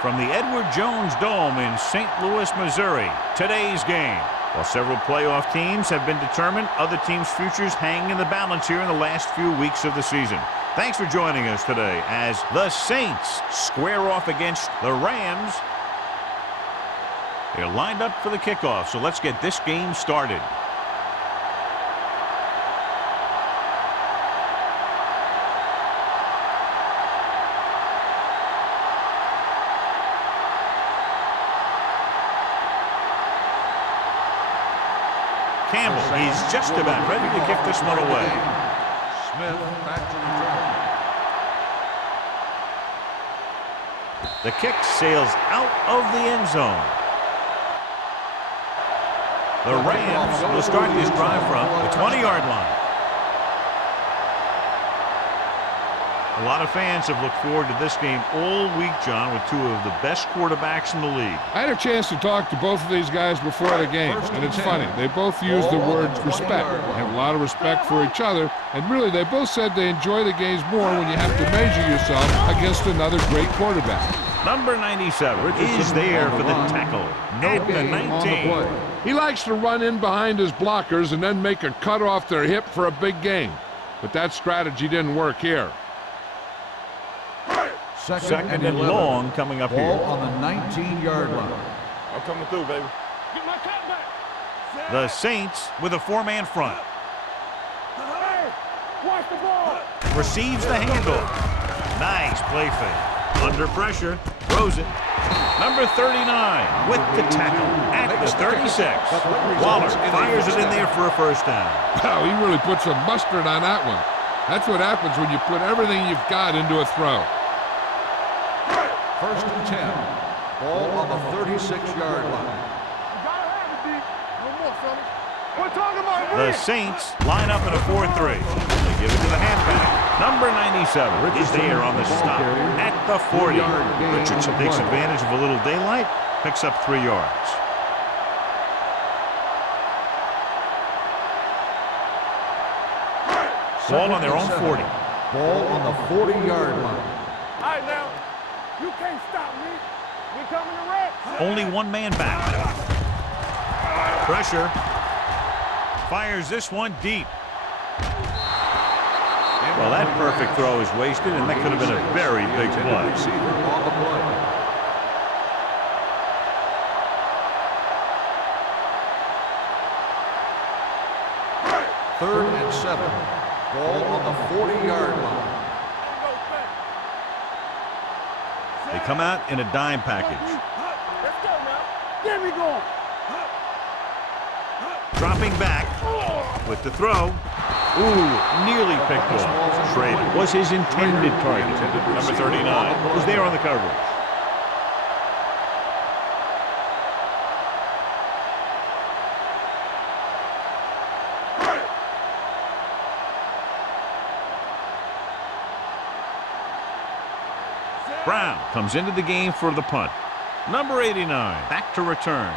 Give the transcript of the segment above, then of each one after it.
From the Edward Jones Dome in St. Louis, Missouri, today's game. While several playoff teams have been determined, other teams' futures hang in the balance here in the last few weeks of the season. Thanks for joining us today as the Saints square off against the Rams. They're lined up for the kickoff, so let's get this game started. Campbell, he's just about ready to kick this one away. Smith back to return. The kick sails out of the end zone. The Rams will start this drive from the 20-yard line. A lot of fans have looked forward to this game all week, John, with two of the best quarterbacks in the league. I had a chance to talk to both of these guys before the game, and it's funny. They both use the word respect. They have a lot of respect for each other, and really they both said they enjoy the games more when you have to measure yourself against another great quarterback. Number 97 is there for the tackle. At the 19. He likes to run in behind his blockers and then make a cut off their hip for a big gain. But that strategy didn't work here. Second and long coming up here. Ball on the 19-yard line. I'm coming through, baby. Get my cut back. The Saints with a four-man front. Hey, watch the ball. Receives the handoff. Nice play fake. Under pressure. Throws it. Number 39 with the tackle at the 36. Waller fires it in there for a first down. Wow, he really put some mustard on that one. That's what happens when you put everything you've got into a throw. First and 10. Ball on the 36-yard line. The Saints line up in a 4-3. They give it to the halfback. Number 97 is there on the stop at the 40. Richardson takes advantage of a little daylight, picks up 3 yards. Ball on their own 40. Ball on the 40-yard line. All right, now. You can't stop me. We coming to wreck. Only one man back. Pressure. Fires this one deep. Well, that perfect throw is wasted, and that could have been a very big play. Receiver on the play. Third and 7. Ball on the 40-yard line. They come out in a dime package. Let's go now. Get me going. Dropping back with the throw. Ooh, nearly picked off. Schrader was his intended target. Number 39 was there on the coverage. Brown comes into the game for the punt. Number 89 back to return.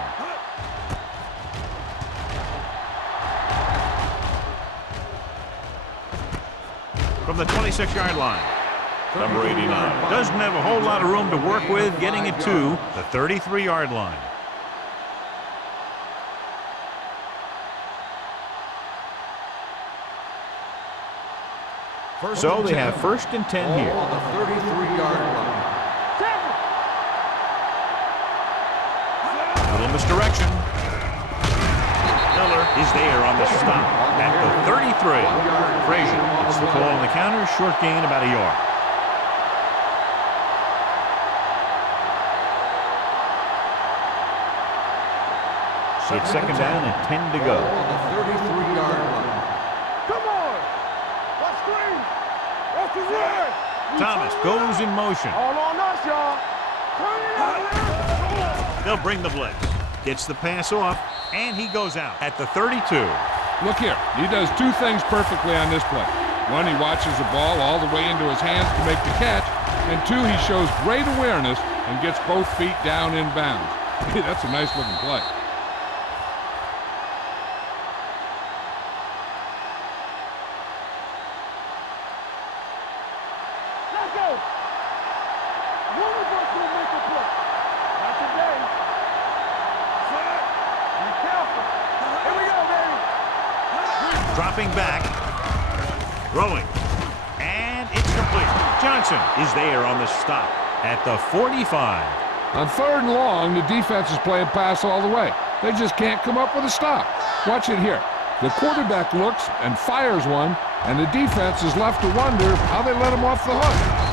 From the 26-yard line. Number 89 doesn't have a whole lot of room to work with, getting it to the 33-yard line. So they have first and 10 here. On the 33-yard line. Little misdirection. Miller is there on the stop at the 33. Frazier gets the call on the counter. Short gain about a yard. It's second down and 10 to go. On the 33-yard line. Come on. Let's screen. What's the word? Thomas goes in motion. All on us, y'all. Turn it out. They'll bring the blitz. Gets the pass off, and he goes out at the 32. Look here. He does two things perfectly on this play. One, he watches the ball all the way into his hands to make the catch. And two, he shows great awareness and gets both feet down in bounds. Hey, that's a nice-looking play. Let's go. One of us will make a play. Dropping back. Throwing. And it's complete. Johnson is there on the stop at the 45. On 3rd and long, the defense is playing pass all the way. They just can't come up with a stop. Watch it here. The quarterback looks and fires one, and the defense is left to wonder how they let him off the hook.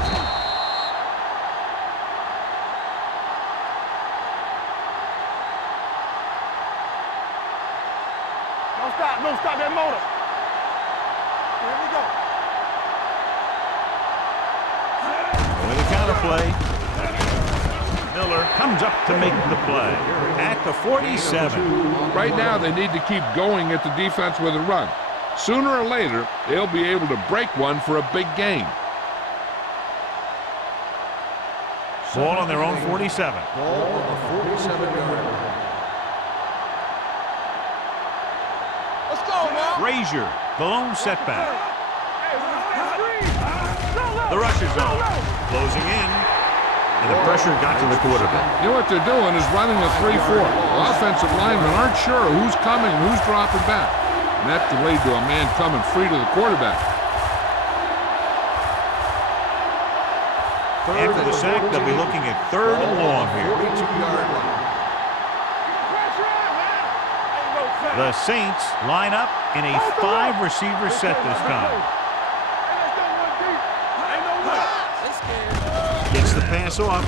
Don't stop that motor. Here we go. With a counter play. Miller comes up to make the play at the 47. Right now, they need to keep going at the defense with a run. Sooner or later, they'll be able to break one for a big gain. Ball on their own 47. Ball on the 47-yard line. Let's go, man. Frazier, the lone setback. The rush is on. Closing in. And the pressure got to the quarterback. You know what they're doing is running a 3-4. Offensive linemen aren't sure who's coming and who's dropping back. And that could lead to a man coming free to the quarterback. After the sack, they'll be looking at 3rd and long here. 42-yard line. The Saints line up in a 5-receiver set this time. Gets the pass off.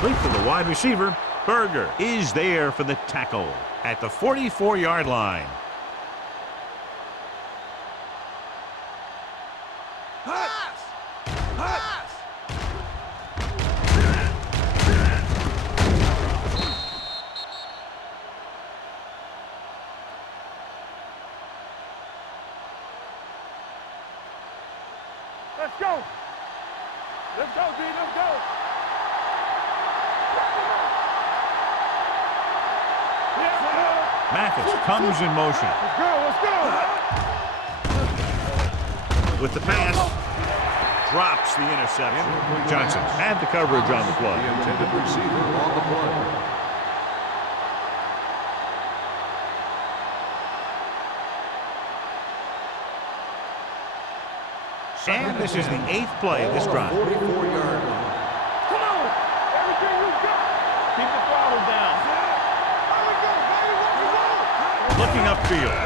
Complete to the wide receiver. Berger is there for the tackle at the 44-yard line. Let's go. Let's go, D. Let's go. Mathis comes in motion. Let's go. Let's go. With the pass. Drops the interception. Johnson had the coverage on the play. The intended receiver on the play. And this is the 8th play of this drive. 44-yard line. Come on. Everything you got. Keep the throttle down. Looking upfield.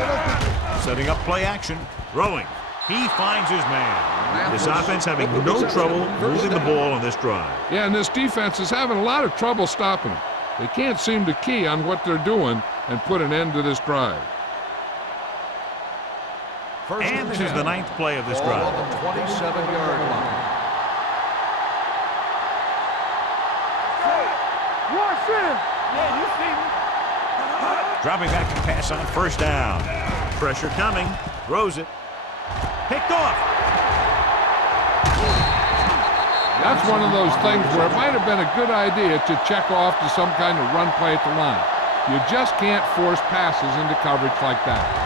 Setting up play action. Throwing. He finds his man. This offense having no trouble moving the ball on this drive. Yeah, and this defense is having a lot of trouble stopping them. They can't seem to key on what they're doing and put an end to this drive. And this is the 9th play of this Ball drive. on the 27-yard line. Watch him. Yeah, you see me. Dropping back to pass on 1st down. Pressure coming. Throws it. Picked off. That's one of those things where it might have been a good idea to check off to some kind of run play at the line. You just can't force passes into coverage like that.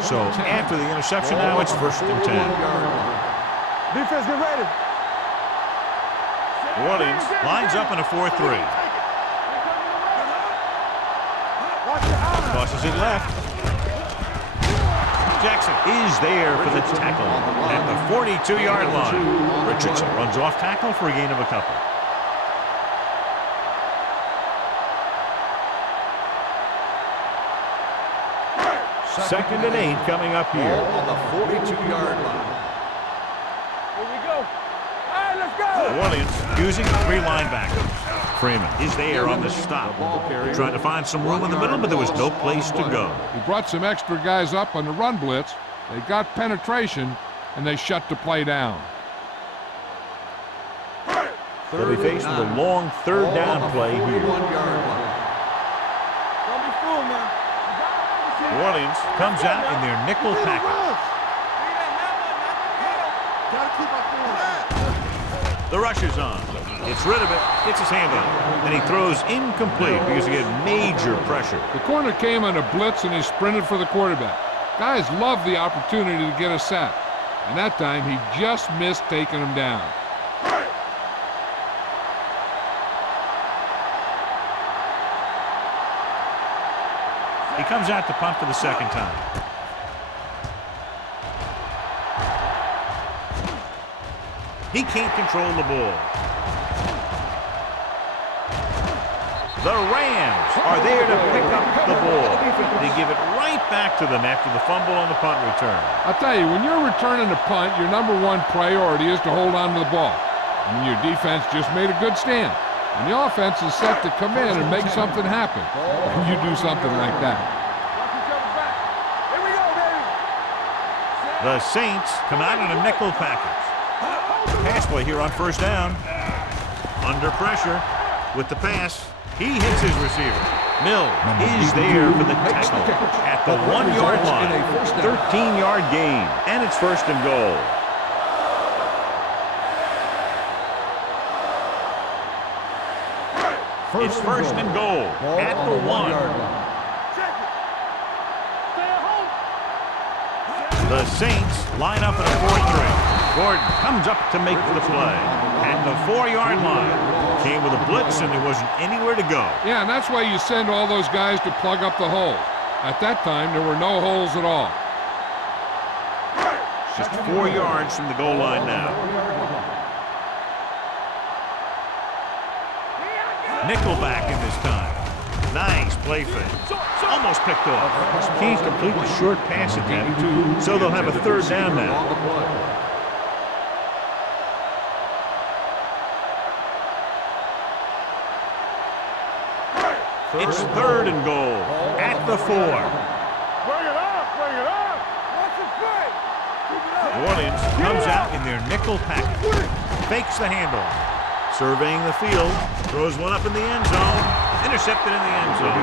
So after the interception, now it's 1st and 10. Defense, get ready. New Orleans lines up in a 4-3. Tosses it left. Jackson is there for the tackle at the 42-yard line. Richardson runs off tackle for a gain of a couple. Second and 8 coming up here. Ball on the 42-yard line. Here we go. All right, let's go. New Orleans using 3 linebackers. Freeman is there on the stop. Trying to find some room in the middle, but there was no place to go. He brought some extra guys up on the run blitz. They got penetration, and they shut the play down. They'll be faced with a long 3rd down play here. 41-yard line. Don't be fooled, man. New Orleans comes out in their nickel package. The rush is on. Gets rid of it, gets his hand on it, and he throws incomplete because he had major pressure. The corner came on a blitz, and he sprinted for the quarterback. Guys love the opportunity to get a sack. And that time, he just missed taking him down. He comes out to punt for the second time. He can't control the ball. The Rams are there to pick up the ball. They give it right back to them after the fumble on the punt return. I'll tell you, when you're returning a punt, your #1 priority is to hold on to the ball. And your defense just made a good stand. And the offense is set to come in and make something happen. And you do something like that. Here we go, baby. The Saints come out in a nickel package. Pass play here on first down. Under pressure with the pass. He hits his receiver. Mills is there for the tackle at the 1-yard line. 13-yard gain, and it's first and goal. It's first and goal at the 1. The Saints line up in a 4-3. Gordon comes up to make the play at the 4-yard line. Came with a blitz, and there wasn't anywhere to go. Yeah, and that's why you send all those guys to plug up the holes. At that time, there were no holes at all. Just 4 yards from the goal line now. Nickelback in this time. Nice play fake. Almost picked off. Can't complete the short pass attempt, so they'll have a third down now. It's third and goal at the 4. Bring it up, bring it up. Watch the play. Keep it up. New Orleans comes out in their nickel package. Fakes the handoff. Surveying the field. Throws one up in the end zone. Intercepted in the end zone.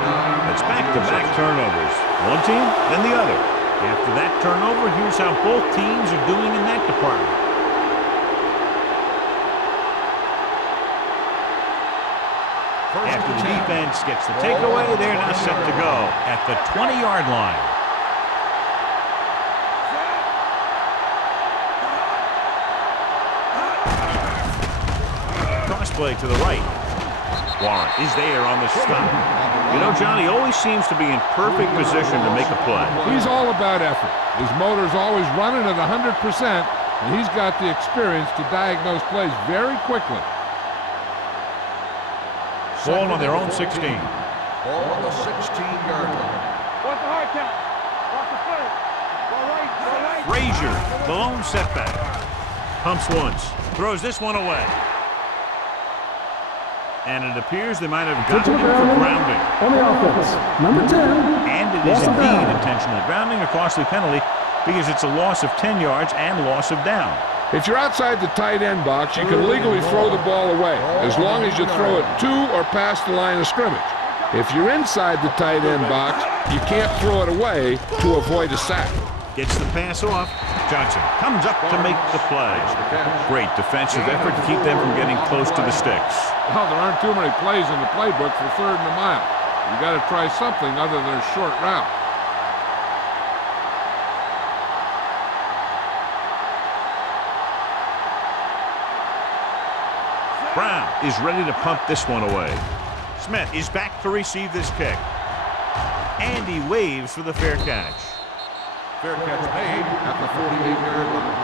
It's back-to-back turnovers. One team, then the other. After that turnover, here's how both teams are doing in that department. After the defense gets the takeaway, they're now set to go at the 20-yard line. Crossplay to the right. Warren is there on the stop. You know, John, he always seems to be in perfect position to make a play. He's all about effort. His motor's always running at 100%, and he's got the experience to diagnose plays very quickly. Ball on their own 16. Ball on the 16-yard line. Watch the hard count. Watch the play. Go right, go right. Frazier, the lone setback. Pumps once. Throws this one away. And it appears they might have gotten him for grounding. On the offense, number 10. And it is indeed intentional grounding, a costly penalty, because it's a loss of 10 yards and loss of down. If you're outside the tight end box, you can legally throw the ball away, as long as you throw it to or past the line of scrimmage. If you're inside the tight end box, you can't throw it away to avoid a sack. Gets the pass off. Johnson comes up to make the play. Great defensive effort to keep them from getting close to the sticks. Well, there aren't too many plays in the playbook for 3rd and a mile. You got to try something other than a short route. Brown is ready to pump this one away. Smith is back to receive this kick. And he waves for the fair catch. Fair catch made at the 48-yard line.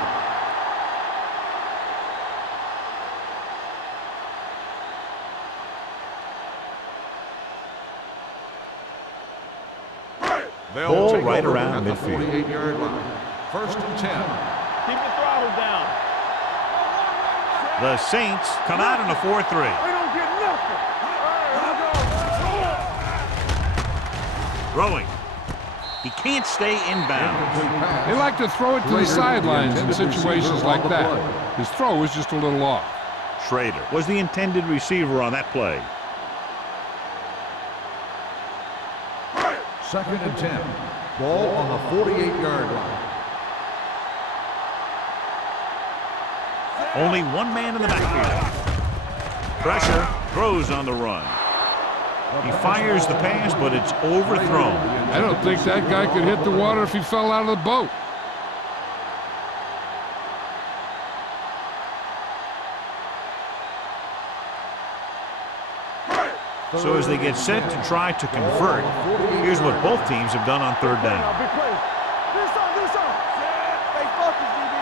Ball They'll take right over around at the midfield. 48-yard line. 1st and 10. Keep the throttle down. The Saints come out in a 4-3. We don't get nothing. Throwing. He can't stay inbounds. They like to throw it to the sidelines in situations like that. His throw was just a little off. Schrader was the intended receiver on that play. 2nd and 10. Ball on the 48-yard line. Only one man in the backfield. Pressure, throws on the run. He fires the pass, but it's overthrown. I don't think that guy could hit the water if he fell out of the boat. So as they get set to try to convert, here's what both teams have done on third down. Big play. This on. Stay focused, DB.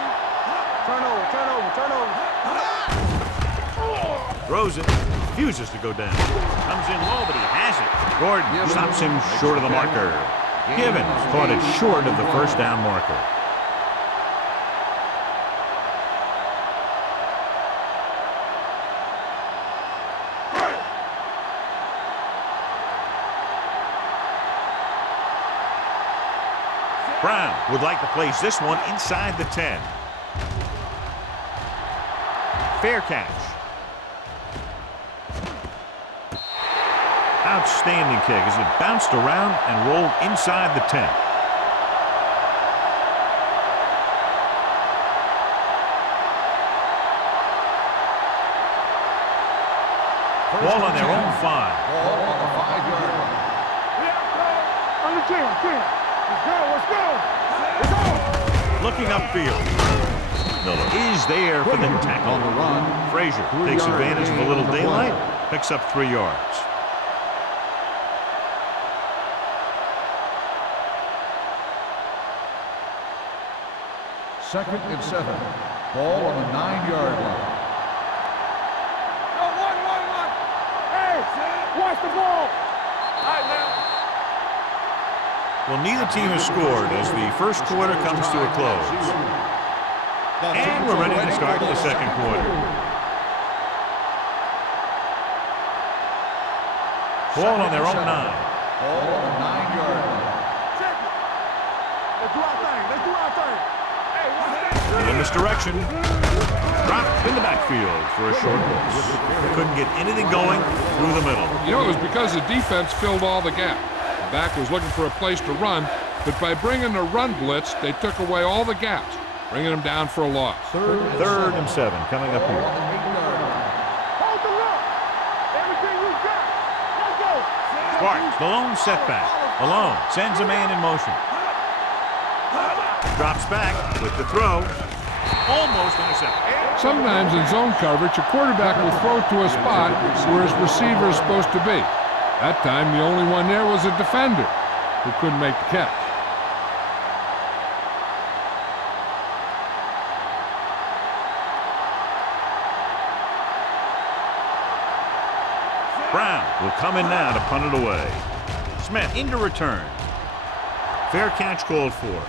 Turn over. Throws it, refuses to go down. Comes in low, but he has it. Gordon stops him short of the marker. Givens caught it short of the first down marker. Brown would like to place this one inside the 10. Fair catch. Outstanding kick as it bounced around and rolled inside the 10. Ball on their own 5. Ball on the 5-yard line. On the 10. Let's go. Looking upfield. Miller is there for the tackle. On the run. Frazier takes advantage of a little daylight, picks up 3 yards. Second and 7. Ball on the 9-yard line. No, one. Hey, watch the ball. All right, now. Well, neither team has scored as the first quarter comes to a close. And we're ready to start the second quarter. Ball on their own 9. Ball on the 9-yard line. Check it. Let's do our thing. Hey, watch that. In this direction. Dropped in the backfield for a short loss. They couldn't get anything going through the middle. You know, it was because the defense filled all the gaps. The back was looking for a place to run, but by bringing the run blitz, they took away all the gaps, bringing them down for a loss. Third and 7 coming up here. Hold the rock. Everything you got. Let's go. Sparks, the lone setback. Malone sends a man in motion. Drops back with the throw. Almost intercepted. Sometimes in zone coverage, a quarterback will throw to a spot where his receiver is supposed to be. That time, the only one there was a defender who couldn't make the catch. Brown will come in now to punt it away. Smith into return. Fair catch called for.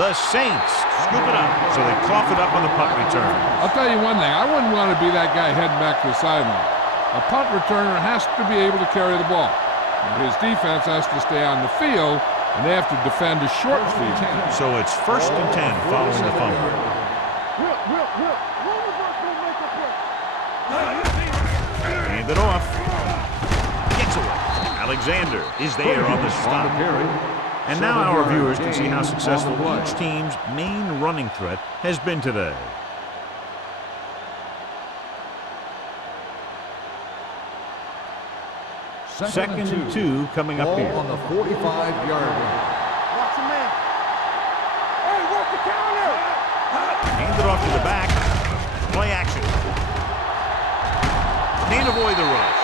The Saints scoop it up, so they cough it up on the punt return. I'll tell you one thing, I wouldn't want to be that guy heading back to the sideline. A punt returner has to be able to carry the ball. Now, his defense has to stay on the field, and they have to defend a short field. So it's first and 10 following the fumble. Will. One reverse will make a play. Hand it off. Gets away. Alexander is there on the stop. And now our viewers can see how successful each team's main running threat has been today. Second and 2 coming up here. Ball on the 45-yard line. Watch the man. Hey, work the counter. Hand it off to the back. Play action. Can't avoid the rush.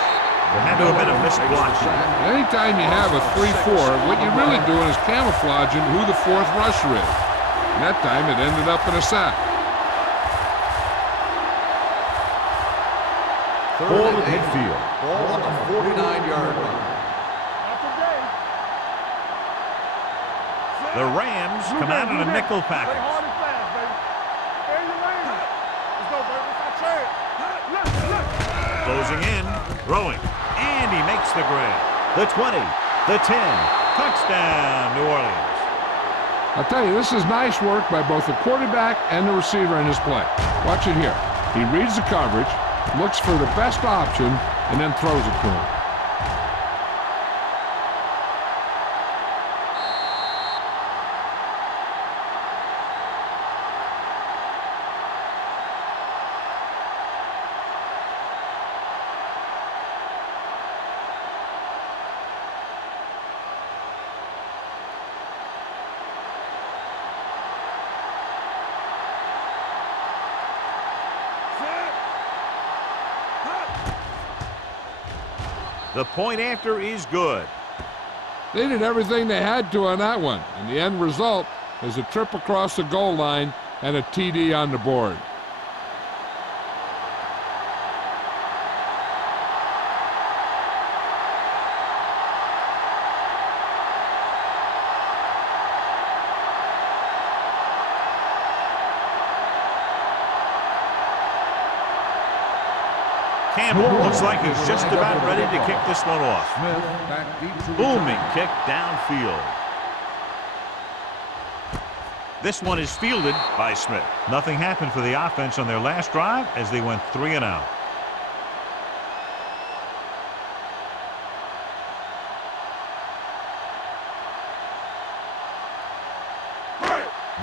There had to have been a missed block. Anytime you have a 3-4, what you're really doing is camouflaging who the fourth rusher is. And that time it ended up in a sack. Ball at midfield. Ball on the 49-yard line. Not today. The Rams come out in a nickel Stay package. hard and fast, baby. Stay in your lane. Let's go, baby. Let's not trade. Look. Closing in, throwing, and he makes the grab. The 20, the 10, touchdown, New Orleans. I'll tell you, this is nice work by both the quarterback and the receiver in his play. Watch it here. He reads the coverage, looks for the best option, and then throws it to him. The point after is good. They did everything they had to on that one, and the end result is a trip across the goal line and a TD on the board. Campbell looks like he's just about ready to kick this one off. Smith back deep to the Booming kick downfield. This one is fielded by Smith. Nothing happened for the offense on their last drive as they went 3 and out.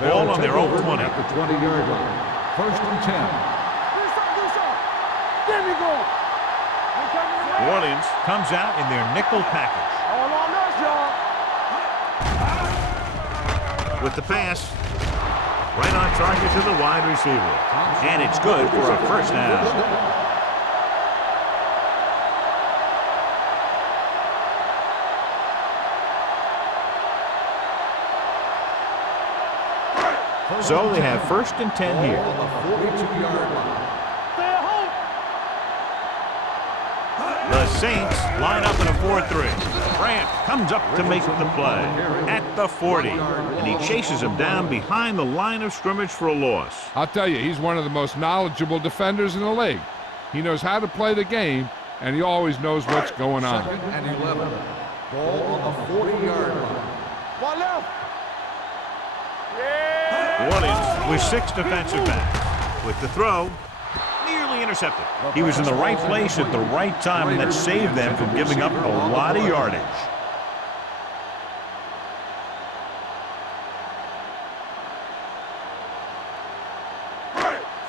Ball on their own 20. At the 20-yard line. 1st and 10. There we go. New Orleans comes out in their nickel package. All on us, y'all. With the pass, right on target to the wide receiver. And it's good for a first down. So they have 1st and 10 here. On the 42-yard line. Stay at home. The Saints line up in a 4-3. Grant comes up to make the play at the 40. And he chases him down behind the line of scrimmage for a loss. I'll tell you, he's one of the most knowledgeable defenders in the league. He knows how to play the game, and he always knows what's going on. 2nd and 11. Ball on the 40-yard line. One left. Orleans with 6 defensive backs. With the throw, nearly intercepted. He was in the right place at the right time, and that saved them from giving up a lot of yardage.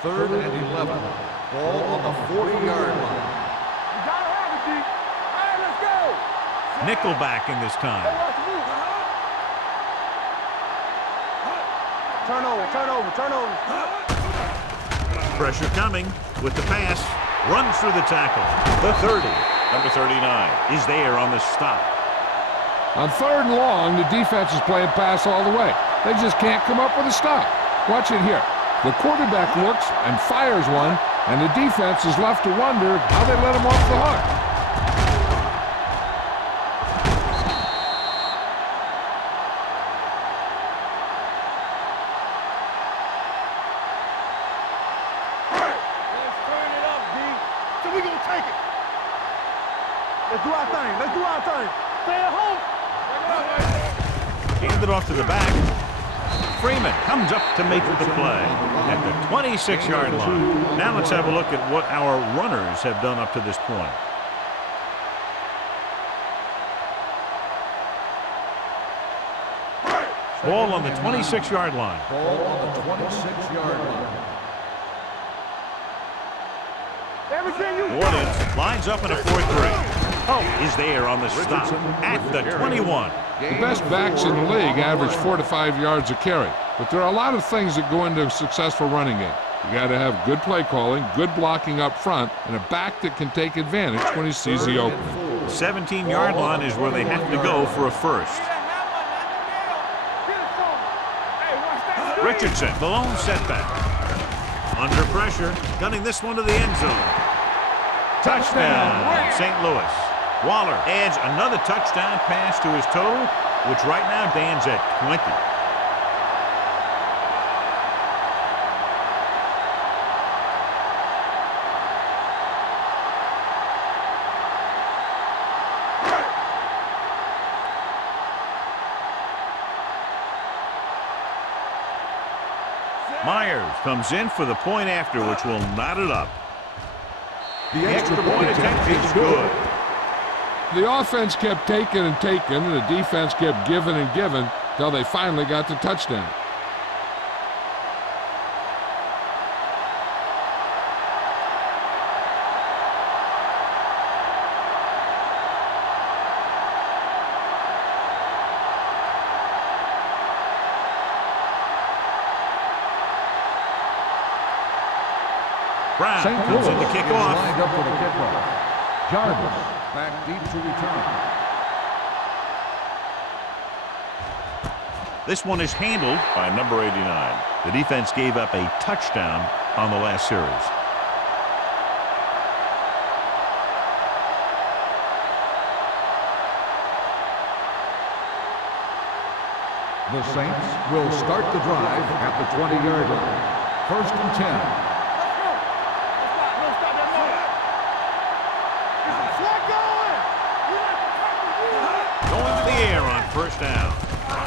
Third and 11. Ball on the 40-yard line. You gotta have it, D. Hey, let's go. Nickelback in this time. Watch the move. Turnover. Pressure coming with the pass. Runs through the tackle. The 30. Number 39 is there on the stop. On 3rd and long, the defense is playing pass all the way. They just can't come up with a stop. Watch it here. The quarterback looks and fires one, and the defense is left to wonder how they let him off the hook. Let's turn it up, D. So we gonna take it. Let's do our thing. Stay at home. Handed off to the back. Freeman comes up to make the play at the 26-yard line. Now let's have a look at what our runners have done up to this point. Ball on the 26-yard line. Ball on the 26-yard line. Everything you Orleans lines up in a 4-3. Oh, is there on the stop at the 21. The best backs in the league average 4 to 5 yards a carry, but there are a lot of things that go into a successful running game. You got to have good play calling, good blocking up front, and a back that can take advantage when he sees the opening. 17-yard line is where they have to go for a first. Richardson, the lone setback. Under pressure, gunning this one to the end zone. Touchdown, St. Louis. Waller adds another touchdown pass to his total, which right now stands at 20. Myers comes in for the point after, which will knot it up. The extra point attempt is good. The offense kept taking and taking, and the defense kept giving and giving till they finally got the touchdown. Brown St. comes Louis in to kick off. lined up for the kickoff. Jarvis. Back deep to return. This one is handled by number 89. The defense gave up a touchdown on the last series. The Saints will start the drive at the 20-yard line. First and 10. Going to the air on first down.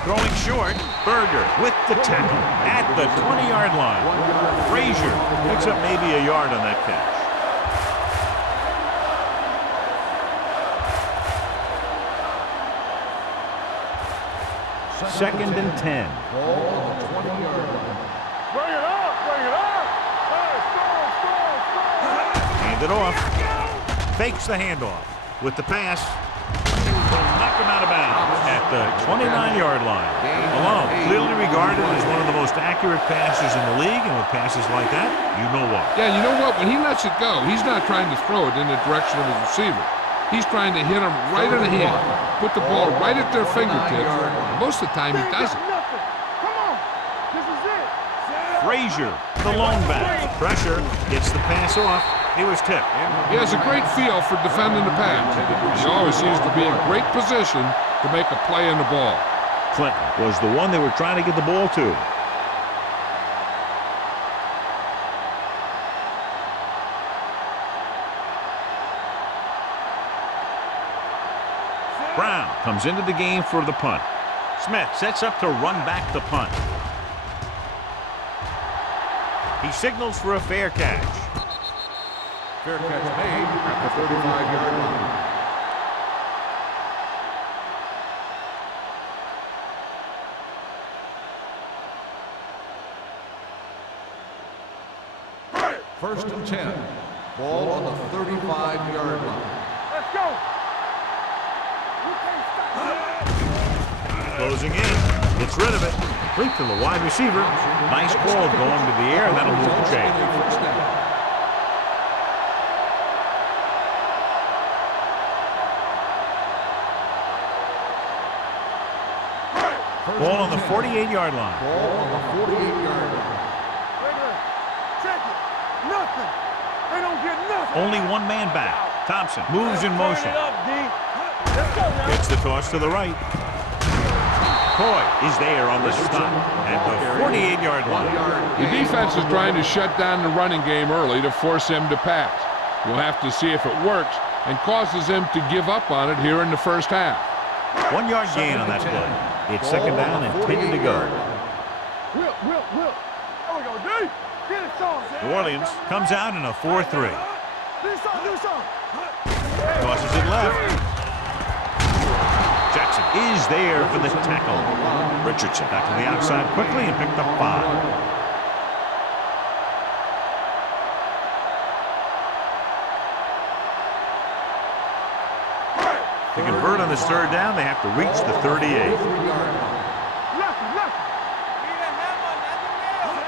Throwing short, Berger with the tackle at the 20-yard line. Frazier picks up maybe a yard on that catch. Second and 10. Ball on the 20-yard line. Bring it up, bring it up. Hey, score. Hand it off. Fakes the handoff. With the pass. Knocked him out of bounds at the 29-yard line. Malone, clearly regarded as one of the most accurate passers in the league, and with passes like that, you know what. Yeah, you know what? When he lets it go, he's not trying to throw it in the direction of his receiver. He's trying to hit them right in the hand, put the ball right at their fingertips. Most of the time, he doesn't. Come on. This is it. Frazier, the lone back. Pressure, gets the pass off. He was tipped. He has a great feel for defending the pass. He always seems to be in great position to make a play in the ball. Clinton was the one they were trying to get the ball to. Brown comes into the game for the punt. Smith sets up to run back the punt. He signals for a fair catch. Fair catch made at the 35-yard line. First and 10. Ball on the 35-yard line. Let's go. Closing in. Gets rid of it. Complete to the wide receiver. Nice ball going to the air, and that'll move the chain. Ball on the 48-yard line. Ball on the 48-yard line. Check it. Nothing. They don't get nothing. Only one man back. Thompson moves in motion. Turn it up, D. Let's go now. Gets the toss to the right. Coy is there on the stop at the 48-yard line. The defense is trying to shut down the running game early to force him to pass. We'll have to see if it works and causes him to give up on it here in the first half. 1 yard gain on that play. It's second down and 10 to go. Will. There we go, D. Get it, son. New Orleans comes out in a 4-3. Do something. Tosses it left. Jackson is there for the tackle. Richardson got to the outside quickly and picked up 5. To convert on this third down, they have to reach the 38.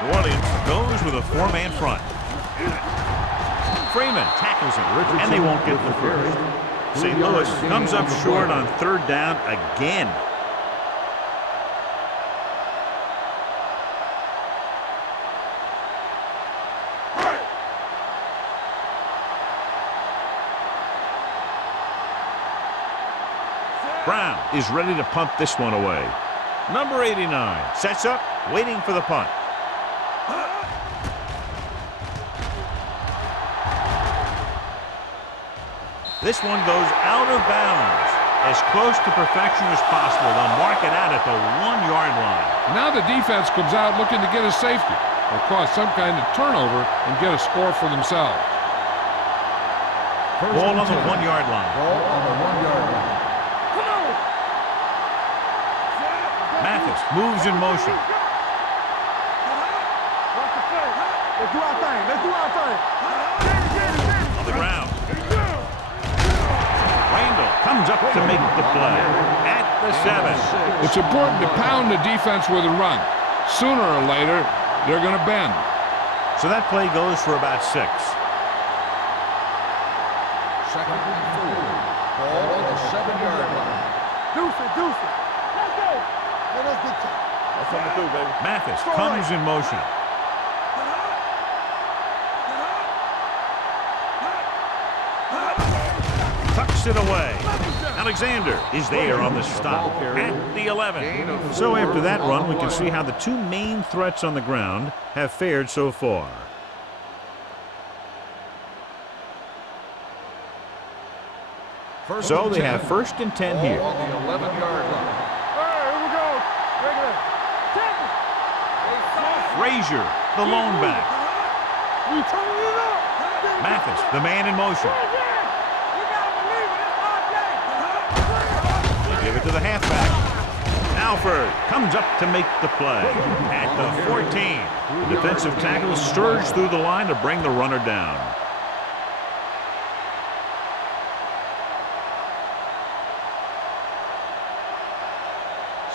New Orleans goes with a 4-man front. Freeman tackles him, and they won't get the first. St. Louis comes up short on third down again. Brown is ready to punt this one away. Number 89 sets up, waiting for the punt. This one goes out of bounds. As close to perfection as possible. They'll mark it out at the 1 yard line. Now the defense comes out looking to get a safety or cause some kind of turnover and get a score for themselves. Ball on the 1 yard line. Ball on the 1 yard line. Mathis moves in motion. Let's do our thing. On the ground. Randall comes up to make the play at the 7. It's important to pound the defense with a run. Sooner or later, they're going to bend. So that play goes for about 6. Second and 4. Juicy. Let's go. Man, that's big time. That's something to do, baby. Mathis comes in motion. Tucks it away. Alexander is there on the stop at the 11. So after that run, we can see how the two main threats on the ground have fared so far. So they have 1st and 10 here. On the 11-yard line. Here we go. Regular. Check it. Frazier, the lone back. We turning it up. Mathis, the man in motion. You gotta believe it. It's our day. They give it to the halfback. Alford comes up to make the play at the 14. The defensive tackle surged through the line to bring the runner down.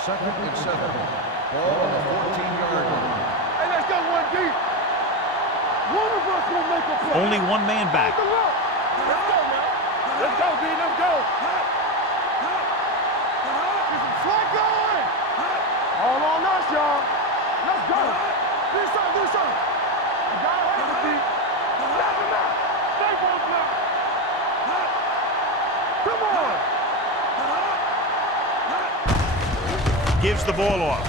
Second and 7. Ball on the 14-yard line. Hey, let's go one deep. One of us will make a play. Only one man back. Let's go, man. Let's go, D. Let's go. Get some slack going. All on us, y'all. Let's go. Do something, do something. You gotta have it, D. Snap him out. Stay for the play. Come on. Gives the ball off.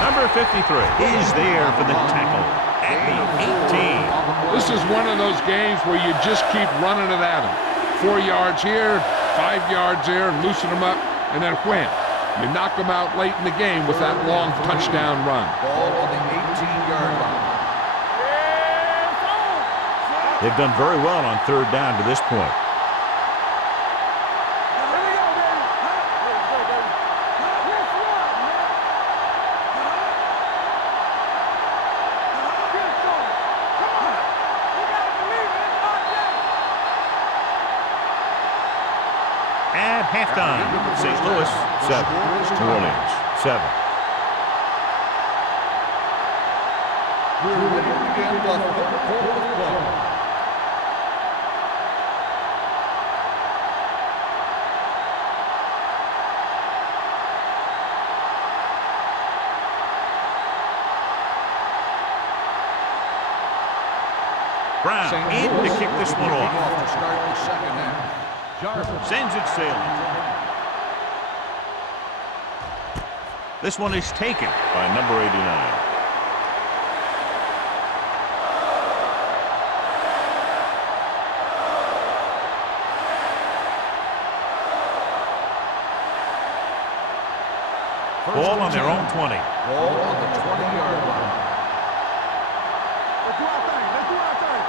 Number 53 is there for the tackle at the 18. This is one of those games where you just keep running it at them. 4 yards here, 5 yards there, and loosen them up, and then wham. You knock them out late in the game with that long touchdown run. Ball on the 18-yard line. They've done very well on 3rd down to this point. At halftime, St. Louis 7, New Orleans 7. We're ready to begin the 3rd quarter of play. Brown in to kick this one off. To start the second half. Jarvis Sends it sailing. This one is taken by number 89. Ball on their own 20. Ball on the 20-yard line. Let's do our thing. Let's do our thing.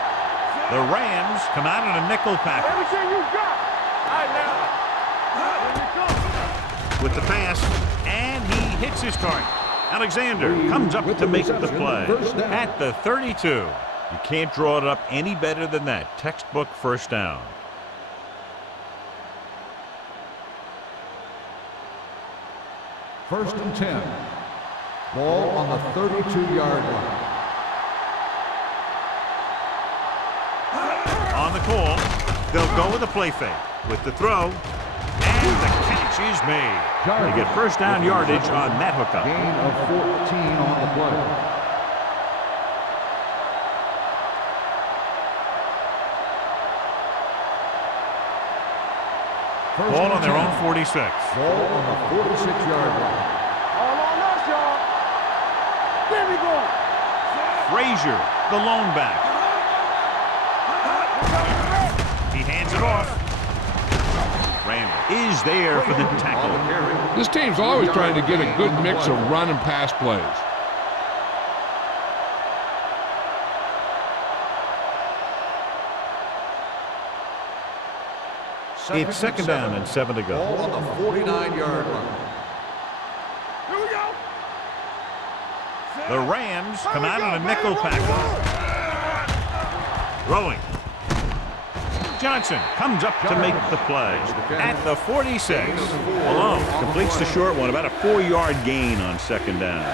The Rams come out in a nickel package. Everything you got. All right, now. Here we come. With the pass, and he hits his target. Alexander comes up to make the play at the 32. You can't draw it up any better than that. Textbook first down. First and 10. Ball on the 32-yard line. On the call, they'll go with a play fake. With the throw, and the catch is made. They get first down yardage on that hookup. Gain of 14 on the play. Ball on their own 46. Ball on the 46-yard line. All on us, y'all. There we go. Frazier, the lone back. He hands it off. Randall is there for the tackle. This team's always trying to get a good mix of run and pass plays. It's second down and 7 to go. Ball on the 49-yard line. Here we go. The Rams come out in a nickel package. Rolling. Johnson comes up to make the play at the 46. Malone completes the short one, about a 4-yard gain on second down.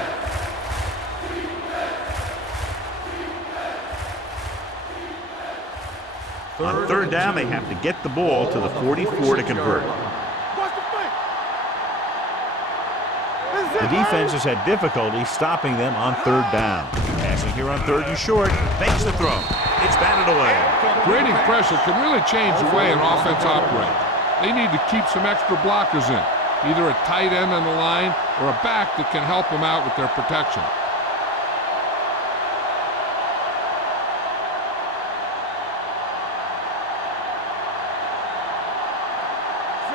On third down, they have to get the ball to the 44 to convert. What's the fake? The defense has had difficulty stopping them on third down. Passing here on 3rd and short. Makes the throw. It's batted away. Creating pressure can really change the way an offense operates. They need to keep some extra blockers in, either a tight end on the line or a back that can help them out with their protection.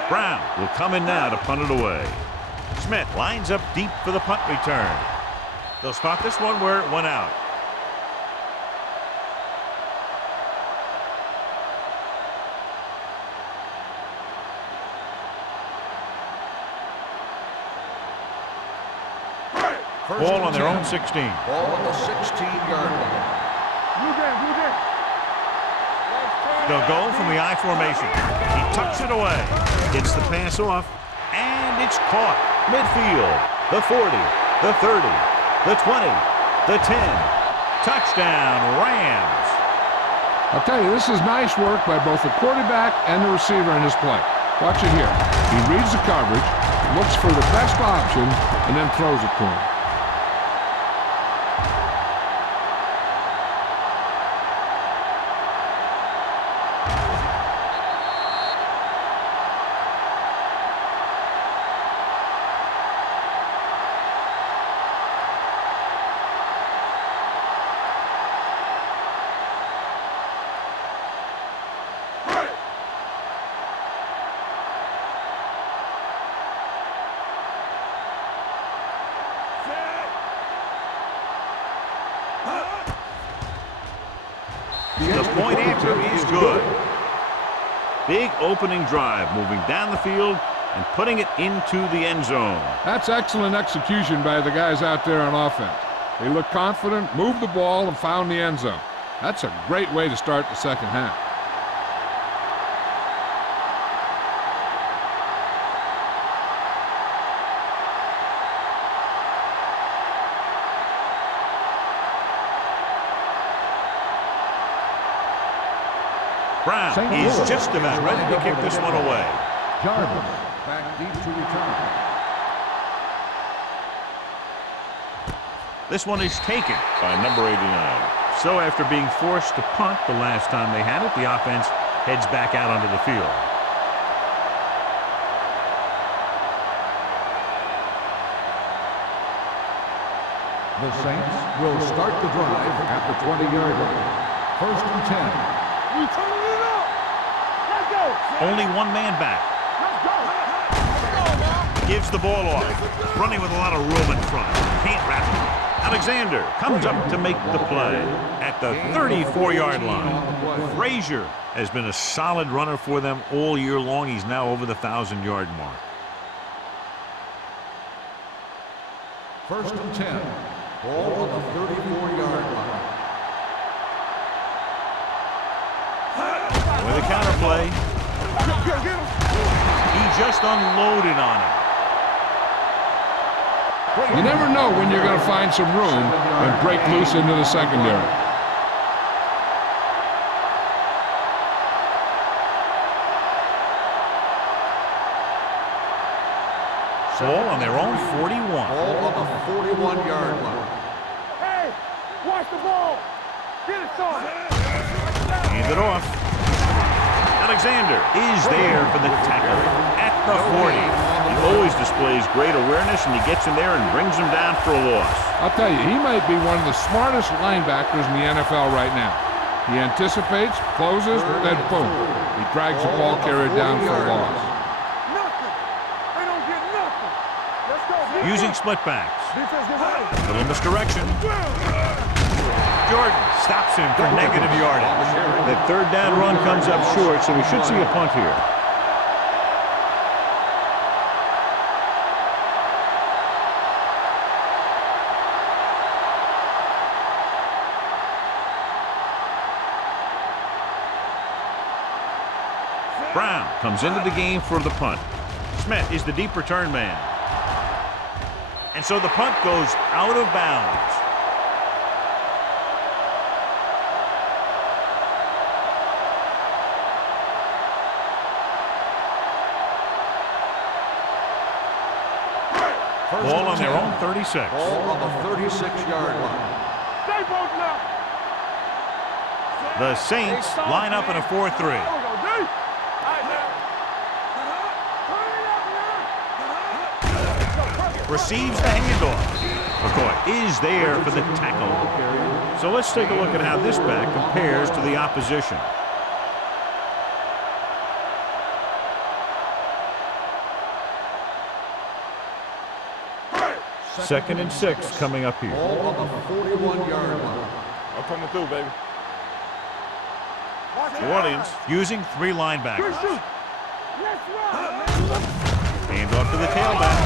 Brown will come in now to punt it away. Smith lines up deep for the punt return. They'll spot this one where it went out. Ball on their own 16. Ball on the 16-yard line. Blue game. They'll go from the I formation. He tucks it away. Gets the pass off. And it's caught. Midfield. The 40. The 30. The 20. The 10. Touchdown, Rams. I'll tell you, this is nice work by both the quarterback and the receiver in this play. Watch it here. He reads the coverage, looks for the best option, and then throws it to him. The point after is good. Big opening drive, moving down the field and putting it into the end zone. That's excellent execution by the guys out there on offense. They looked confident, moved the ball, and found the end zone. That's a great way to start the second half. Brown is just about ready to kick this one away. Jarvis back deep to return. This one is taken by number 89. So after being forced to punt the last time they had it, the offense heads back out onto the field. The Saints will start the drive at the 20-yard line. 1st and 10. We turning it up. Let's go. Only one man back. Let's go. Let's go, man. Gives the ball off. Running with a lot of room in front. Can't wrap it. Alexander comes up to make the play at the 34-yard line. Frazier has been a solid runner for them all year long. He's now over the 1,000-yard mark. 1st and 10. Ball on the 34-yard line. With a counter play. He just unloaded on him. You never know when you're going to find some room and break loose into the secondary. Ball on their own 41. Ball on the 41-yard line. Hey, watch the ball. Get it, son. Hand it off. Alexander is there for the tackle at the 40. He always displays great awareness, and he gets in there and brings him down for a loss. I'll tell you, he might be one of the smartest linebackers in the NFL right now. He anticipates, closes, then boom. He drags the ball carrier down for a loss. Nothing. They don't get nothing. Let's go. Defense. Using split backs. Defense, get ready. Little misdirection. Jordan stops him for negative yardage. That third down run comes up short, so we should see a punt here. Brown comes into the game for the punt. Smith is the deep return man. And so the punt goes out of bounds. Ball on their own 36. Ball on the 36-yard line. Stay both now. The Saints line up in a 4-3. There we go, D. All right, now. Turn it up, man. Receives the handoff. McCoy is there for the tackle. So let's take a look at how this back compares to the opposition. Second and 6 coming up here. Ball on the 41-yard line. I'm coming through, baby. New Orleans using 3 linebackers. Hand off to the tailback.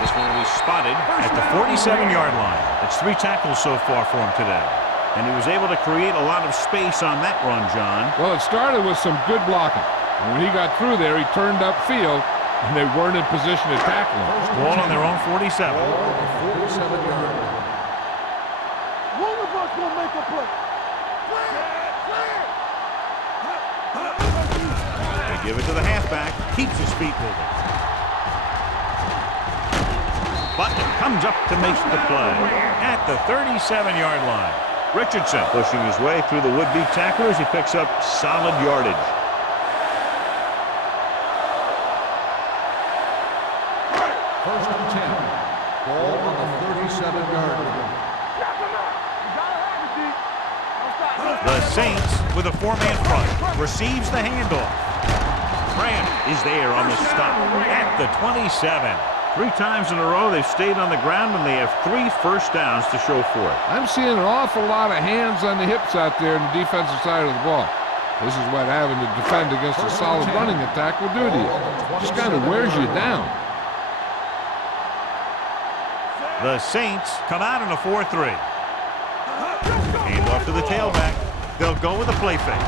This one will be spotted at the 47-yard line. It's 3 tackles so far for him today. And he was able to create a lot of space on that run, John. Well, it started with some good blocking. And when he got through there, he turned upfield, and they weren't in position to tackle him. Ball on their own 47. Ball on the 47-yard line. One of us will make a play. They give it to the halfback. Keeps his feet moving. Butler comes up to make the play at the 37-yard line. Richardson pushing his way through the would-be tacklers. He picks up solid yardage. First and 10. Ball on the 37-yard line. The Saints with a 4-man front. Receives the handoff. Grant is there on the stop at the 27. 3 times in a row they've stayed on the ground, and they have 3 first downs to show for it. I'm seeing an awful lot of hands on the hips out there on the defensive side of the ball. This is what having to defend against a solid running attack will do to you. Just kind of wears you down. The Saints come out in a 4-3. Hand off to the tailback. They'll go with a play fake.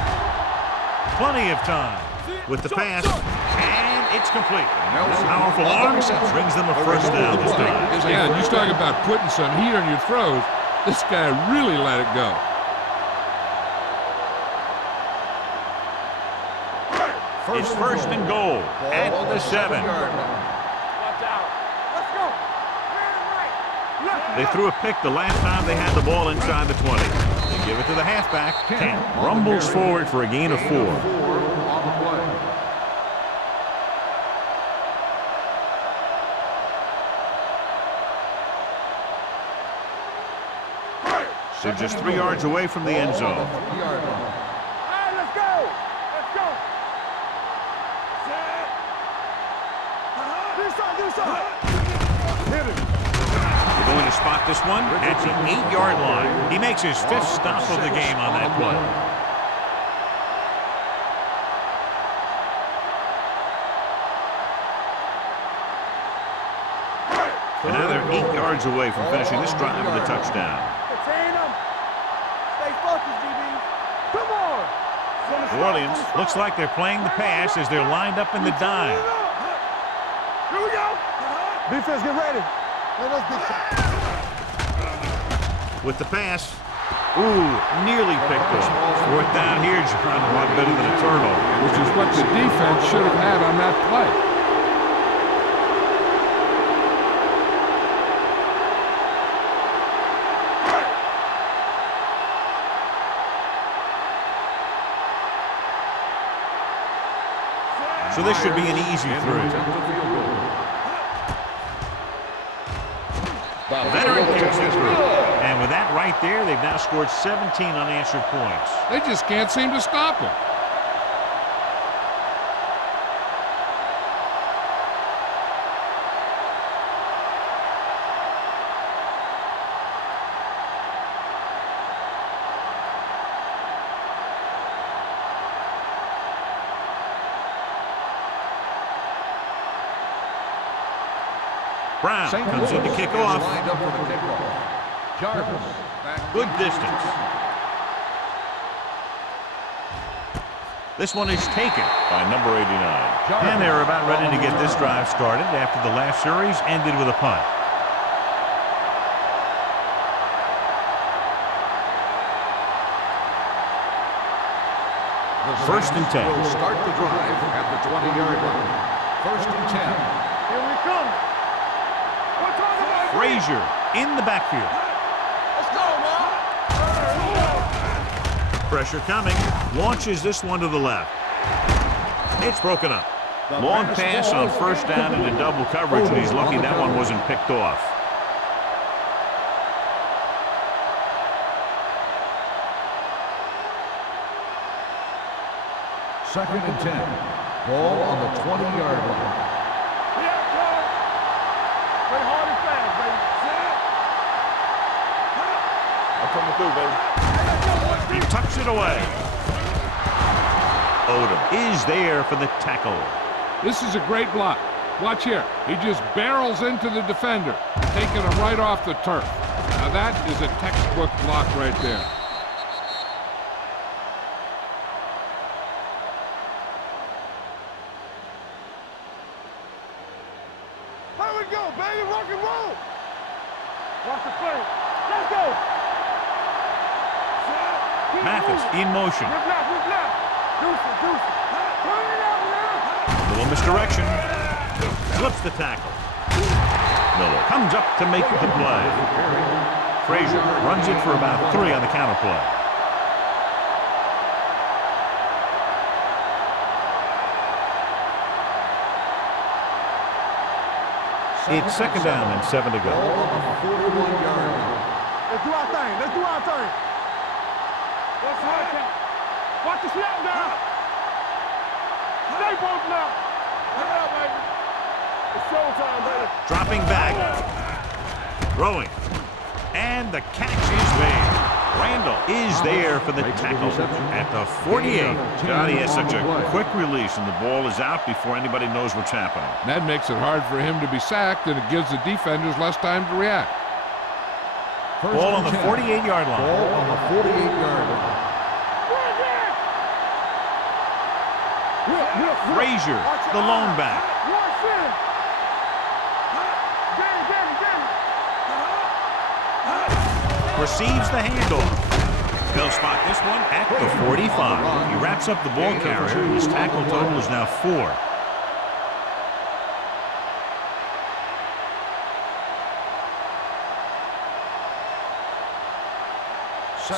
Plenty of time with the pass, and it's complete. Powerful arm brings them a first down this time. Yeah, and you talk about putting some heat on your throws. This guy really let it go. It's first and goal at the 7. Watch out. Let's go. They threw a pick the last time they had the ball inside the 20. They give it to the halfback. 10 rumbles forward for a gain of 4. 4 on the play. They're just 3 yards away from the end zone. All right, let's go. Let's go. Do something. Hit it. They're going to spot this one at the 8-yard line. He makes his 5th stop of the game on that play. And now they're 8 yards away from finishing this drive with a touchdown. Contain them. Stay focused, DB. Come on. New Orleans looks like they're playing the pass as they're lined up in the dime. Here we go. Defense, get ready. Let us get With the pass. Ooh, nearly picked off. 4th down here, John, a lot better than a turnover. Which is what the defense should have had on that play. So this should be an easy through. Veteran kicks it through. And with that right there, they've now scored 17 unanswered points. They just can't seem to stop him. Brown comes in to kick off. Lined up for the kickoff. Jarvis. Good distance. This one is taken by number 89. And they're about ready to get this drive started after the last series ended with a punt. First and 10. Will start the drive at the 20-yard line. First and 10. Here we come. Frazier in the backfield. Let's go, man. Pressure coming. Launches this one to the left. It's broken up. Long pass on first down into double coverage, and he's lucky that one wasn't picked off. Second and 10. Ball on the 20-yard line. Play hard and fast, baby. I'm coming through, baby. He tucks it away. Odom is there for the tackle. This is a great block. Watch here. He just barrels into the defender, taking him right off the turf. Now that is a textbook block right there. Here we go, baby. Rock and roll. Watch the play. Let's go. Mathis in motion. Whip left, whip left. Deuce it, deuce it. Turn it out, man. Little misdirection. Flips the tackle. Miller comes up to make the play. Frazier runs it for about 3 on the counter play. It's second down and 7 to go. Ball on the 41-yard line. Let's do our thing. Let's do our thing. What's hard count? Watch the snap down. Stay both now. Get it up, baby. It's showtime, baby. Dropping back. Throwing. And the catch is made. Randall is there for the tackle at the 48. God, he has such a quick release, and the ball is out before anybody knows what's happening. And that makes it hard for him to be sacked, and it gives the defenders less time to react. First Ball on and the 10. 48-yard line. Ball on the 48-yard line. Frazier, the lone back. Receives the handoff. They'll spot this one at the 45. He wraps up the ball carrier. His tackle total is now 4.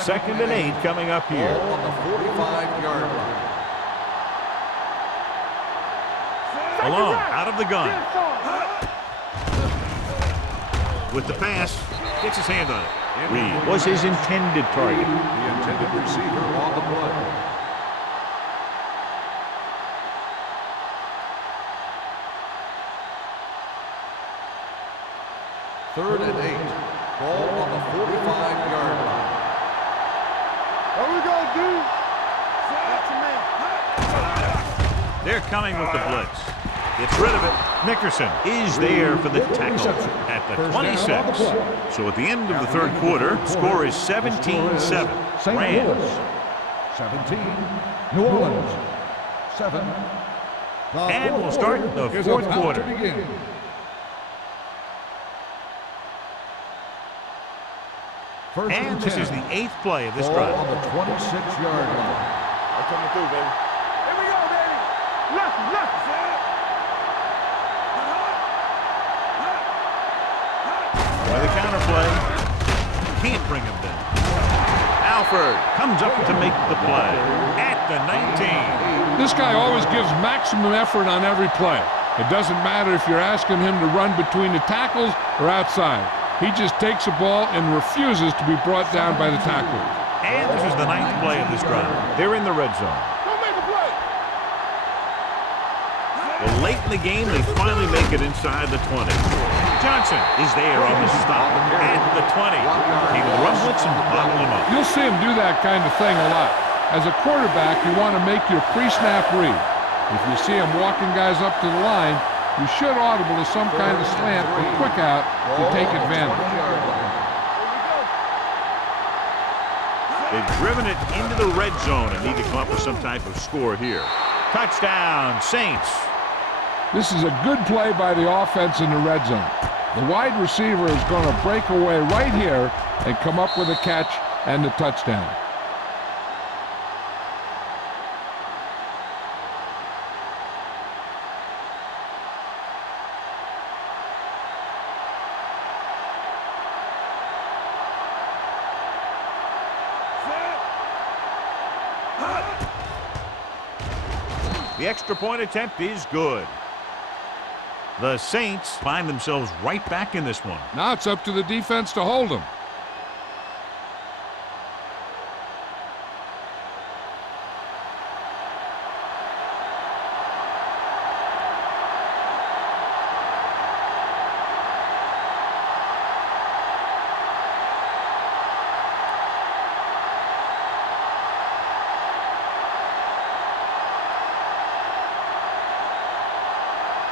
Second and 8 coming up here. Ball on the 45-yard line. Alone, out of the gun. With the pass, gets his hand on it. Reed was his intended target. The intended receiver on the play. Third and 8. Ball on the 45-yard line. There we go, dude. That's your man. They're coming with the blitz. Gets rid of it. Nickerson is there for the tackle at the 26. So at the end of the third quarter, score is 17-7. St. Rams. Louis, 17. New Orleans, 7. And we'll start the Is fourth about quarter. to begin. First And this 10. is the 8th play of this Ball drive. on the 26-yard line. I'm coming through, baby. Here we go, baby. Left, left. With a counter play. Can't bring him down. Alford comes up to make the play at the 19. This guy always gives maximum effort on every play. It doesn't matter if you're asking him to run between the tackles or outside. He just takes the ball and refuses to be brought down by the tackler. And this is the 9th play of this drive. They're in the red zone. Don't make a play. Well, late in the game, they finally make it inside the 20. Johnson is there on the stop at the 20. He will run blitz and bottle him up. You'll see him do that kind of thing a lot. As a quarterback, you want to make your pre-snap read. If you see him walking guys up to the line, you should audible to some kind of slant or quick out to take advantage. They've driven it into the red zone and need to come up with some type of score here. Touchdown, Saints. This is a good play by the offense in the red zone. The wide receiver is going to break away right here and come up with a catch and the touchdown. The extra point attempt is good. The Saints find themselves right back in this one. Now it's up to the defense to hold them.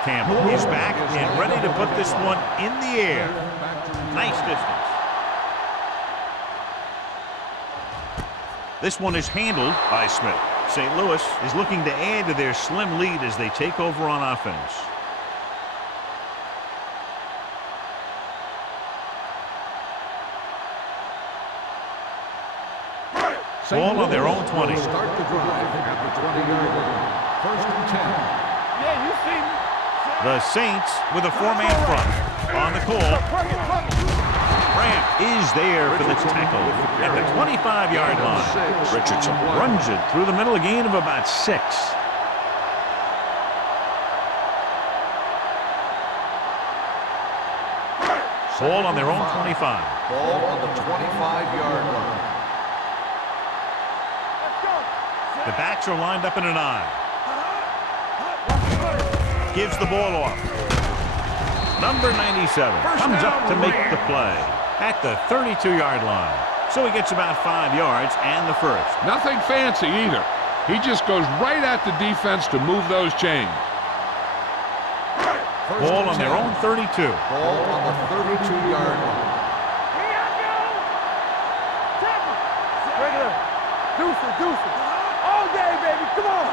Campbell is back and ready to put this one in the air. Nice distance. This one is handled by Smith. St. Louis is looking to add to their slim lead as they take over on offense. Ball on their own 20. Start the drive at the 20-yard line. First and 10. Yeah, you see me. The Saints with a four-man front. On the call, Grant is there for the tackle at the 25-yard line. Richardson runs it through the middle, a gain of about 6. Ball on their own 25. Ball on the 25-yard line. The backs are lined up in an I. Gives the ball off. Number 97 comes up to make the play at the 32-yard line. So he gets about 5 yards and the first. Nothing fancy either. He just goes right at the defense to move those chains. Ball on their own 32. Ball on the 32-yard line. Regular. Deuces. All day, baby. Come on.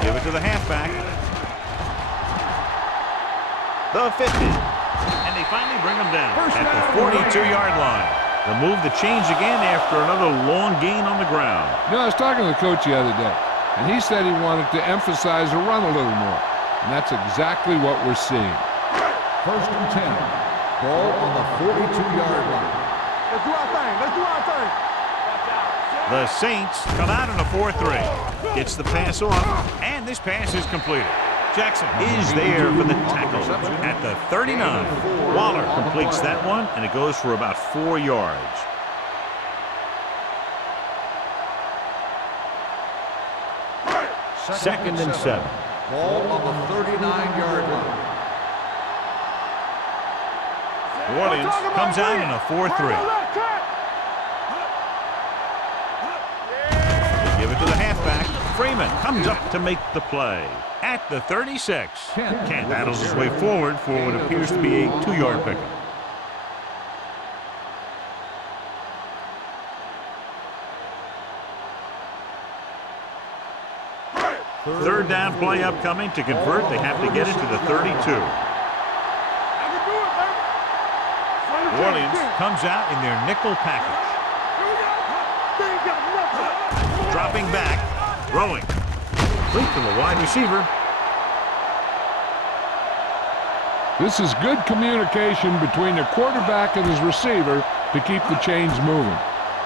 Give it to the halfback. The 50. And they finally bring him down at the 42-yard line. The move to change again after another long gain on the ground. You know, I was talking to the coach the other day, and he said he wanted to emphasize the run a little more. And that's exactly what we're seeing. First and 10. Ball on the 42-yard line. Let's do our thing. The Saints come out in a 4-3. Gets the pass off, and this pass is completed. Jackson is there for the tackle at the 39. Waller completes that one, and it goes for about 4 yards. Second and 7. Ball on the 39-yard line. New Orleans comes out in a 4-3. Give it to the halfback. Freeman comes up to make the play at the 36. Kent battles his way forward for what appears to be a 2-yard pickup. Third down play upcoming. To convert, they have to get it to the 32. New Orleans comes out in their nickel package. Dropping back, throwing. Complete to the wide receiver. This is good communication between the quarterback and his receiver to keep the chains moving.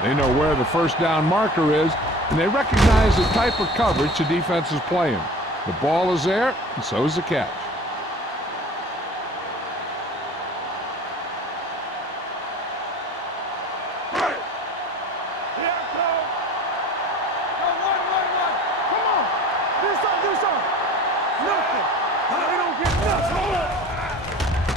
They know where the first down marker is, and they recognize the type of coverage the defense is playing. The ball is there, and so is the catch.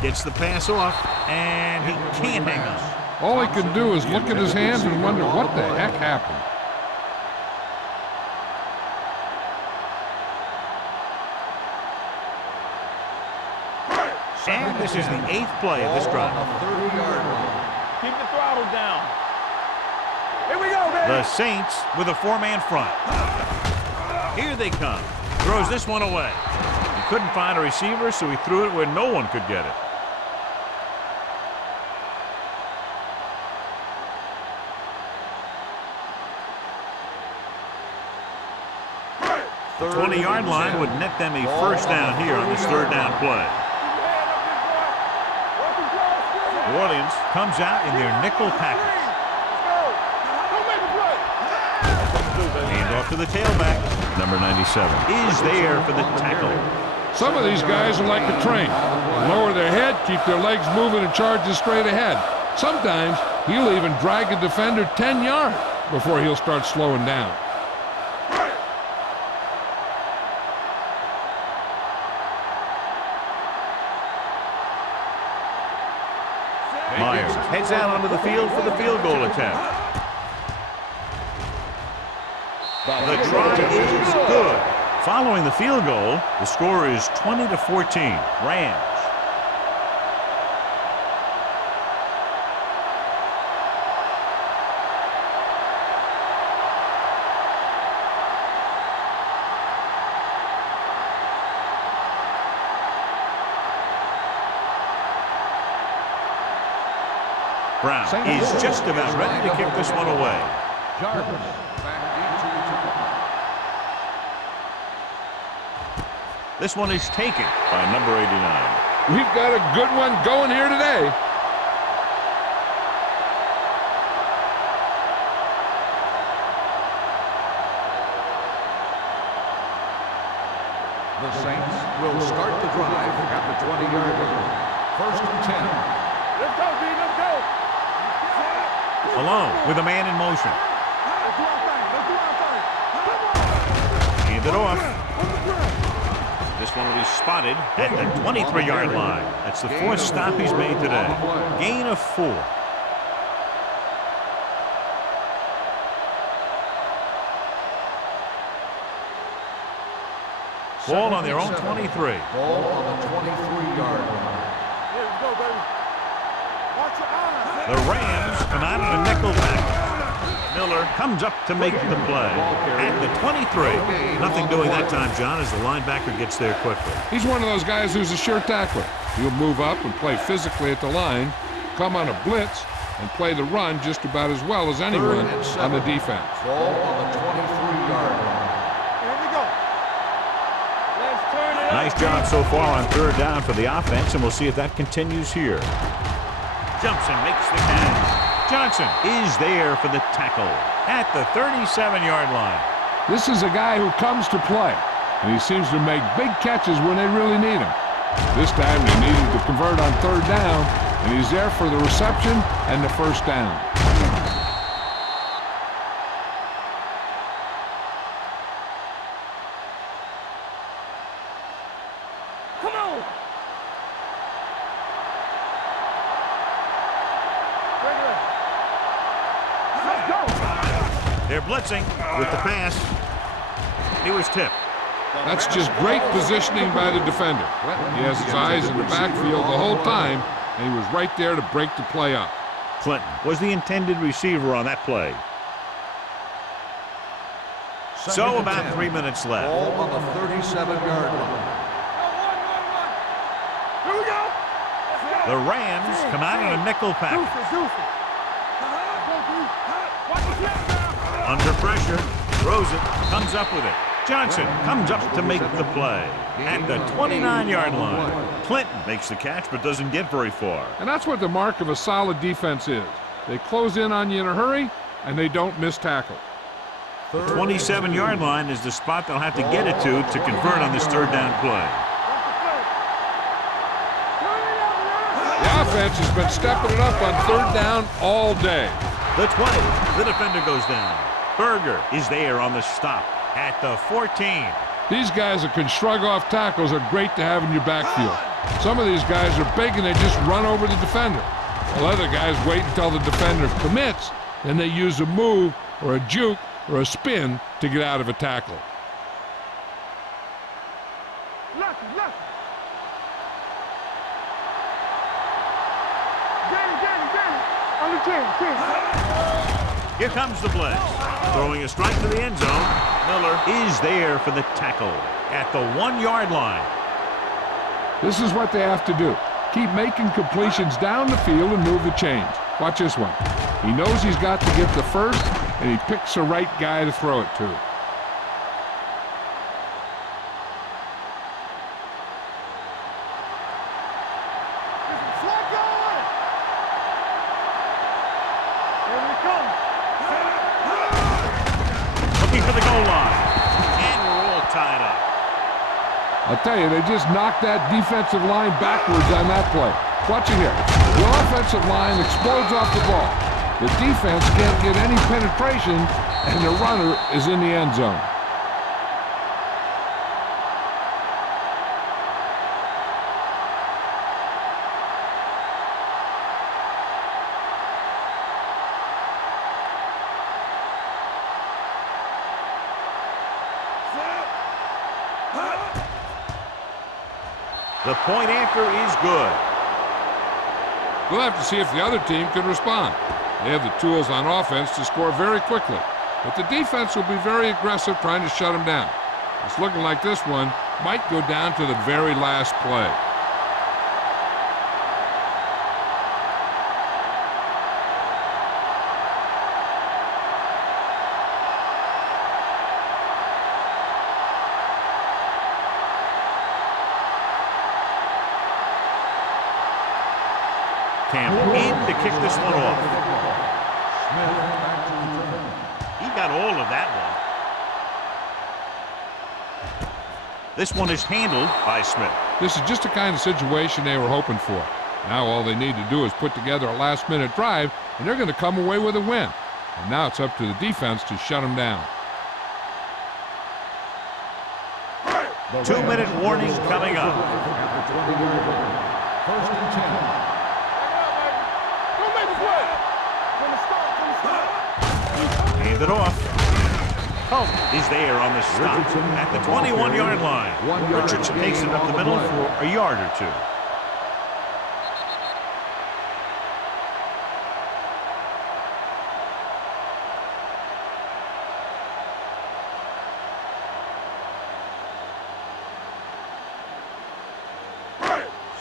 Gets the pass off, and he can't hang on. All he can do is look at his hands and wonder what the heck happened. And this is the 8th play of this drive. Keep the throttle down. Here we go, baby. The Saints with a 4-man front. Here they come. Throws this one away. He couldn't find a receiver, so he threw it where no one could get it. The 20-yard line would net them a first down here on this third down play. New Orleans comes out in their nickel package. Hand off to the tailback. Number 97 is there for the tackle. Some of these guys are like a train. They lower their head, keep their legs moving, and charges straight ahead. Sometimes he'll even drag a defender 10 yards before he'll start slowing down. Myers heads out onto the field for the field goal attempt. The try is good. Following the field goal, the score is 20-14. Rams. Brown is just about ready to kick this one away. This one is taken by number 89. We've got a good one going here today. The Saints will start the drive at the 20-yard line. First and 10. Let's go, B. Let's go. Alone with a man in motion. Let's do our thing. Let's do our thing. Hand it off. This one will be spotted at the 23-yard line. That's the fourth stop he's made today. Gain of 4. Ball on their own 23. Ball on the 23-yard line. Here we go, baby. Watch your eyes. The Rams come out in a nickel back. Miller comes up to make the play at the 23. Nothing doing that time, John, as the linebacker gets there quickly. He's one of those guys who's a sure tackler. He'll move up and play physically at the line, come on a blitz, and play the run just about as well as anyone on the defense. Ball on the 23-yard line. Here we go. Let's turn it up. Nice job so far on third down for the offense, and we'll see if that continues here. Jumps and makes the catch. Johnson is there for the tackle at the 37-yard line. This is a guy who comes to play, and he seems to make big catches when they really need him. This time they needed to convert on third down, and he's there for the reception and the first down. Come on. Let's go. They're blitzing with the pass. He was tipped. That's just great positioning by the defender. He has his eyes in the backfield the whole time, and he was right there to break the play up. Clinton was the intended receiver on that play. So about 3 minutes left. Ball on the 37-yard line. Here we go. The Rams come out in a nickel package. Under pressure, throws it, comes up with it. Johnson comes up to make the play at the 29-yard line. Clinton makes the catch but doesn't get very far. And that's what the mark of a solid defense is. They close in on you in a hurry, and they don't miss tackle. The 27-yard line is the spot they'll have to get it to convert on this third down play. The offense has been stepping it up on third down all day. The 20, the defender goes down. Berger is there on the stop at the 14. These guys that can shrug off tackles are great to have in your backfield. Some of these guys are big and they just run over the defender. While other guys wait until the defender commits, and they use a move or a juke or a spin to get out of a tackle. Lucky. Get it. Under 10. Here comes the blitz. Throwing a strike to the end zone. Miller is there for the tackle at the 1-yard line. This is what they have to do. Keep making completions down the field and move the chains. Watch this one. He knows he's got to get the first, and he picks the right guy to throw it to. to the goal line. And we're all tied up. I'll tell you, they just knocked that defensive line backwards on that play. Watch it here. The offensive line explodes off the ball. The defense can't get any penetration, and the runner is in the end zone. The point after is good. We'll have to see if the other team can respond. They have the tools on offense to score very quickly, but the defense will be very aggressive trying to shut them down. It's looking like this one might go down to the very last play. Campbell in to kick this one off. He got all of that one. This one is handled by Smith. This is just the kind of situation they were hoping for. Now all they need to do is put together a last-minute drive, and they're going to come away with a win. And now it's up to the defense to shut them down. 2-minute warning coming up. First and 10. Hand it off. Oh, he's there on the stop at the 21-yard line. Richardson takes it up the middle for a yard or two.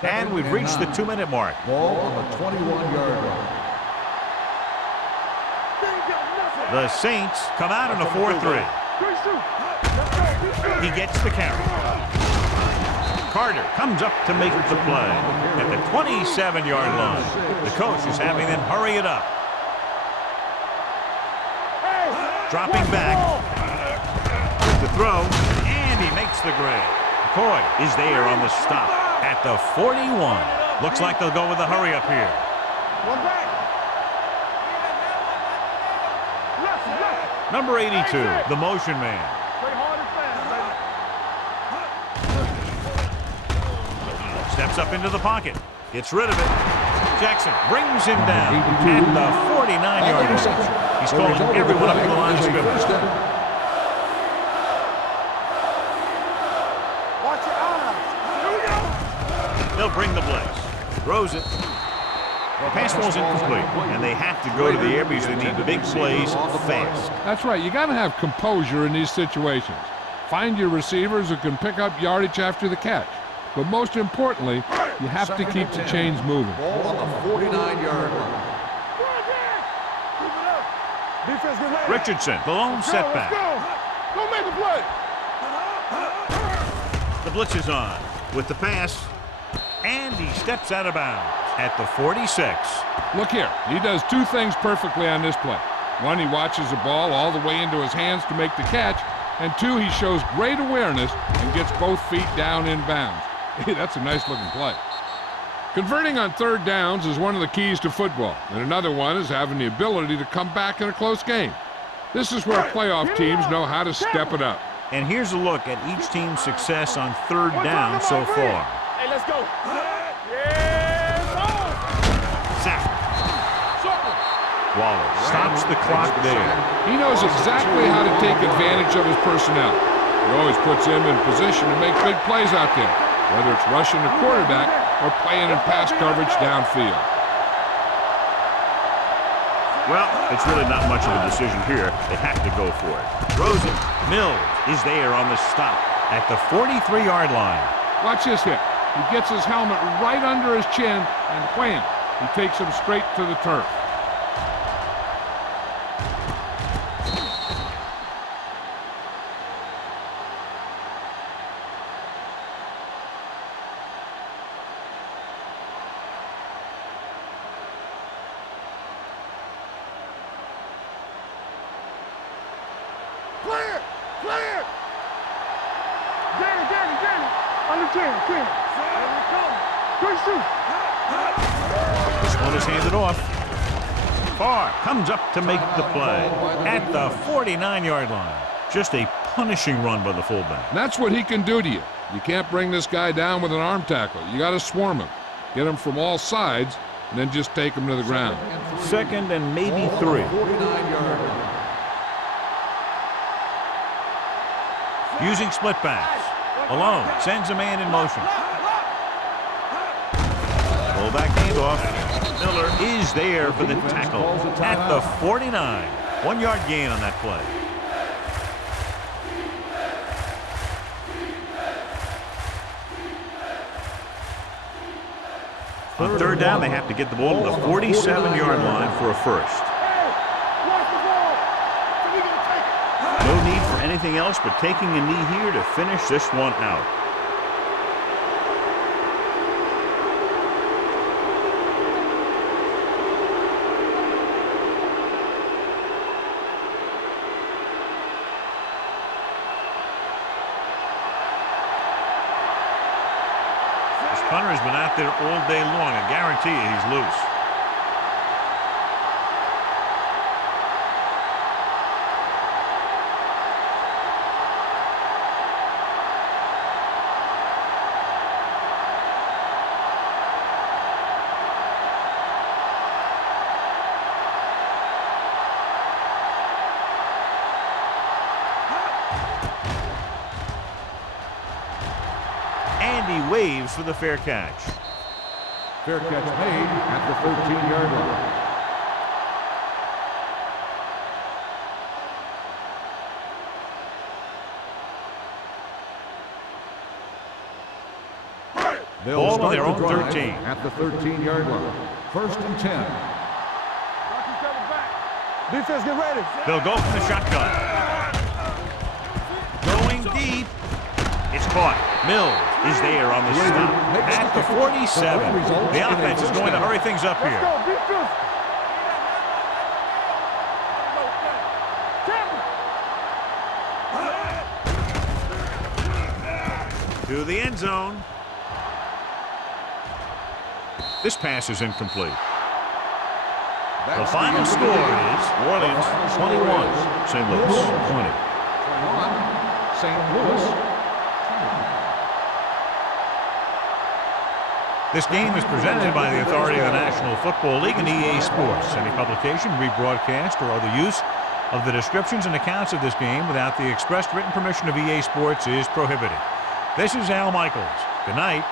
And we've reached the 2-minute mark. Ball on the 21-yard line. The Saints come out in a 4-3. He gets the carry. Carter comes up to make the play at the 27-yard line. The coach is having them hurry it up. Dropping back. The throw, and he makes the grab. McCoy is there on the stop at the 41. Looks like they'll go with a hurry up here. Number 82, the motion man. Steps up into the pocket. Gets rid of it. Jackson brings him down at the 49-yard line. He's calling everyone up to the line of scrimmage. They'll bring the blitz. Throws it. The pass ball's incomplete, and they have to go to the air because they need big plays fast. That's right. You got to have composure in these situations. Find your receivers who can pick up yardage after the catch. But most importantly, you have to keep the chains moving. Ball on the 49-yard line. Richardson, the lone setback. Go make the play. The blitz is on with the pass, and he steps out of bounds at the 46. Look here. He does two things perfectly on this play. One, he watches the ball all the way into his hands to make the catch. And two, he shows great awareness and gets both feet down in bounds. That's a nice-looking play. Converting on third downs is one of the keys to football, and another one is having the ability to come back in a close game. This is where playoff teams know how to step it up. And here's a look at each team's success on third down so far. Hey, let's go. Sack. Waller stops the clock there. He knows exactly how to take advantage of his personnel. He always puts him in position to make big plays out there, whether it's rushing the quarterback or playing in pass coverage downfield. Well, it's really not much of a decision here. They have to go for it. Throws it. Mills is there on the stop at the 43-yard line. Watch this hit. He gets his helmet right under his chin, and wham, he takes him straight to the turf. Clear! Clear! Danny! Under 10. There we go. Good shoot. This one is handed off. Farr comes up to make the play at the 49-yard line. Just a punishing run by the fullback. And that's what he can do to you. You can't bring this guy down with an arm tackle. You got to swarm him. Get him from all sides, and then just take him to the ground. Second and maybe 3. 49-yard. Using split backs. Alone. Sends a man in motion. Fullback handoff. Miller is there for the tackle at the 49. 1-yard gain on that play. On third down, they have to get the ball to the 47-yard line for a first. No need for anything else but taking a knee here to finish this one out. This punter has been out there all day long. I guarantee you he's loose. Andy waves for the fair catch. Fair catch made at the 13-yard line. They'll Ball on start their the own drive 13. at the 13-yard line. First and 10. Knock each other back. Defense, get ready. They'll go from the shotgun. Going deep. It's caught. Mills is there on the stop at the 47. The offense is going to hurry things up Let's here. go. Defense. To the end zone. This pass is incomplete. The final score is New Orleans 21, St. Louis 20. 21, St. Louis. This game is presented by the authority of the National Football League and EA Sports. Any publication, rebroadcast, or other use of the descriptions and accounts of this game without the expressed written permission of EA Sports is prohibited. This is Al Michaels. Good night.